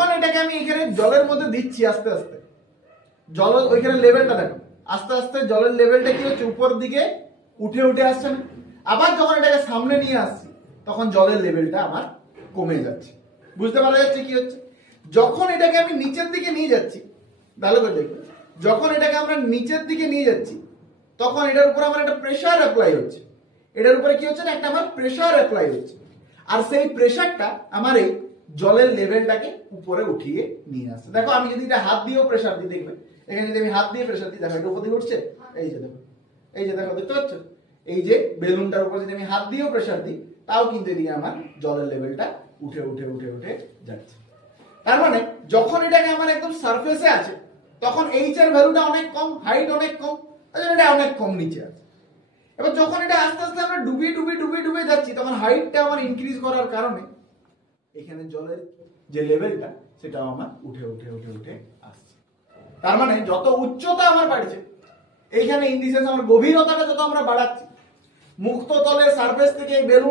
এখন এটাকে আমি এখানে জলের মধ্যে দিচ্ছি আস্তে আস্তে, জল ওইখানে লেভেলটা দেখো, আস্তে আস্তে জলের লেভেলটা কি হচ্ছে উপর দিকে উঠে উঠে আসছে না। আবার যখন এটাকে সামনে নিয়ে আসছি তখন জলের লেভেলটা আমার কমে যাচ্ছে। বুঝতে পারা যাচ্ছে কি হচ্ছে? যখন এটাকে আমি নিচের দিকে নিয়ে যাচ্ছি, ভালো করে দেখবে, যখন এটাকে আমরা নিচের দিকে নিয়ে যাচ্ছি তখন এটার উপর আমার একটা প্রেসার অ্যাপ্লাই হচ্ছে। এটার উপরে কি হচ্ছে না, একটা আমার প্রেসার অ্যাপ্লাই হচ্ছে। আর সেই প্রেসারটা আমার এই জলের লেভেলটাকে উপরে উঠিয়ে নিয়ে আসছে। দেখো আমি যদি এটা হাত দিয়েও প্রেসার দিই, দেখবে এখানে যদি আমি হাত দিয়ে প্রেসার দিই, দেখো এটা উপর দিকে উঠছে। এই যে দেখো, এই যে দেখো, দেখতে পাচ্ছ? এই যে বেলুনটার উপর যদি আমি হাত দিয়েও প্রেসার দিই তাও কিন্তু এদিকে আমার জলের লেভেলটা উঠে উঠে উঠে উঠে যাচ্ছে। তার মানে যখন এটাকে আমার একদম সারফেসে আছে তখন এইচ এর ভ্যালুটা অনেক কম, হাইট অনেক কম, এটা অনেক কম নিচে আছে। এবার যখন এটা আস্তে আস্তে আমরা ডুবিয়ে ডুবিয়ে ডুবিয়ে ডুবিয়ে যাচ্ছি তখন হাইটটা আমার ইনক্রিজ করার কারণে এখানে জলের যে লেভেলটা সেটাও আমার উঠে উঠে উঠে উঠে আসছে। তার মানে যত উচ্চতা আমার বাড়ছে, এইখানে ইন দি সেন্স আমার গভীরতাটা যত আমরা বাড়াচ্ছি, মুক্ত তলের সারফেস থেকে এই বেলুন